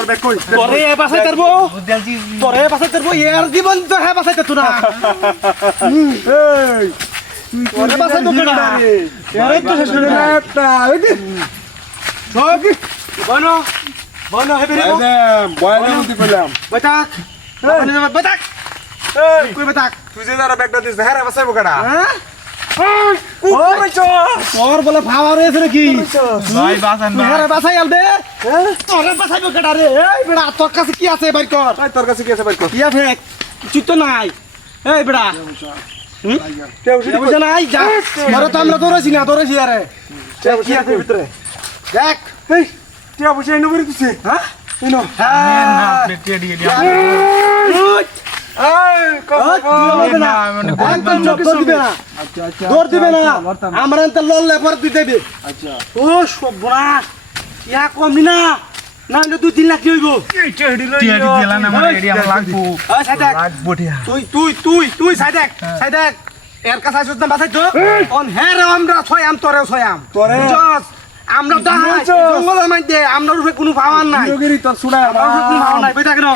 তোর ব্যাগ কই তোরে বাসাই করবো তোরে বাসাই করবো এর জীবন তো হ্যাঁ বাসাই তো না এই তোরে বাসাই তো না এর তো শেষ করে না একটা ওই যে সব বনো বনো হে বেরে বয়লে উঠি পেলাম বাতাক বাতাক এই কই বাতাক তুই যে যারা ব্যাগটা দিস হ্যাঁ রে বাসাইবো কাটা হ্যাঁ ওই চো তোর বলে ফাওয়ার হয়েছে নাকি ভাই বাসান ভাই তোরে বাসাই আলবে তোরে বাসাইবো কেডা রে এই বেড়া তোর কাছে কি আছে বাইর কর ভাই তোর কাছে কি আছে ভাই কর ইয়া ফেক কিছু তো নাই এই বেড়া কেউ বুঝা নাই যা মরে তো আমরা দৌড়াইছি না দৌড়াইছি আরে কি আছে ভিতরে দেখ এই তুই অবশ্যই এনে করে দিছিস হ্যাঁ এনো হ্যাঁ পেটে দিয়ে এই কম আচ্ছা আচ্ছা দৌড় দিবে না আমরা তো লড়লে পর তুই দেবে আচ্ছা ও সর্বনাশ ইয়া কমনি না না হলে 2-3 লাখ হইব টিয়া দিলা না আমার এডি আমার লাগবো ওই সাইড দেখ লাগবো টিয়া তুই সাইড দেখ এর কাছে আসছ না বাসাই তো অন হ্যাঁ রে আমরা ছয়াম তোরেও ছয়াম তোরে? বুঝছস? আমরা তো বুঝছস? জঙ্গলের মধ্যে আমরা রূপে কোনো পাওয়ার নাই যোগিরি তোর সুড়া আমরা রূপে কোনো পাওয়ার নাই বইটা কেন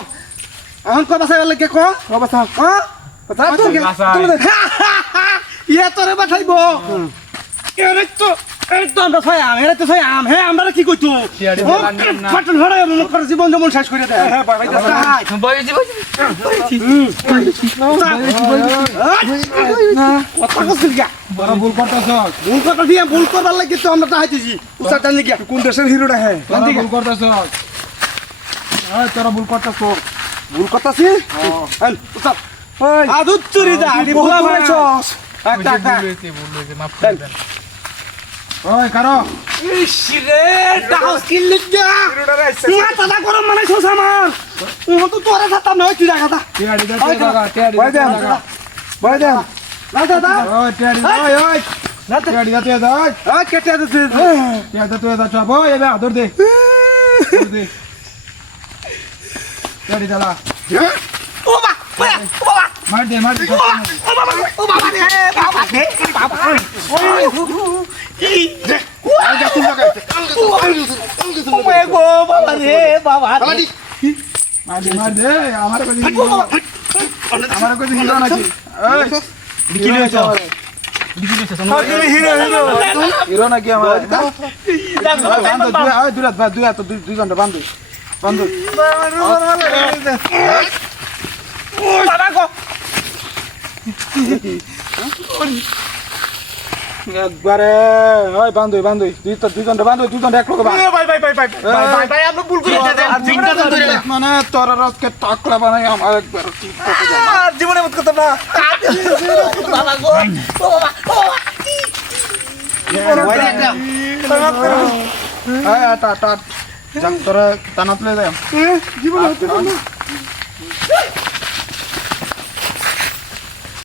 এখন কই বাসাই লাগে ক অবস্থা হ্যাঁ কথা তো ইয়ে তোরে বাসাইবো আমরা ছয়াম এরা তো ছয়াম হ্যাঁ আমরা কি কইতো ফাটন ভরে জীবন যেমন শেষ করে দেয় হ্যাঁ ভাই বইজি বইজি কথা কইছিস গা বড় ভুল করতেছ ভুল কথা দিয়ে ভুল করবার লাগে তো আমরা চাইতেছি উচ্চার টান গিয়া কোন দেশের হিরোটা হ্যাঁ কোন দিকে? ভুল করতেছ এই তোরা ভুল করতেছ ভুল কথাছি উচ্চার ওই আদুত চুরি দা তুই বহুত করেছস মাফ করে দেন ওই কারো ইসরে দাও কিল্লি গা হিরোটা রাইছে মাথাটা গরম মানে শোষ আমার ও তো তোরা সাথে না তুই রাখাটা টিয়াড়ি দে ভাই দেন ভাই দেন না দাদা ওই টিয়াড়ি ওই না তো টিয়াড়ি দে ওই আ কেটে দিতে টিয়াড়ি দে চাপ ওই এবে আদর দে টিয়াড়ি দালা ও বাবা ও বাবা মার দে ও বাবা রে বাবা রে বাবা আই যা তুই লাগাই ও মে গো বাবা রে বাবা মার দে আমার কাছে হিরো নাকি এই কি হইছে কি হইছে হিরো নাকি আমার বান্ধব দুই হাত দুই ঘন্টা বান্ধব বান্ধব বাবা গো একবারে ওই বান্ধব দুই ঘন্টা বান্ধব দুই ঘন্টা এক লোক ভাই আমরা ভুল করে মানে তোর রসকে টাকলা বানাই আমার একবার ঠিক করে জীবনে মত করতাম না বাবা গো ও বাবা তোরা টানাতলে যায় জীবনে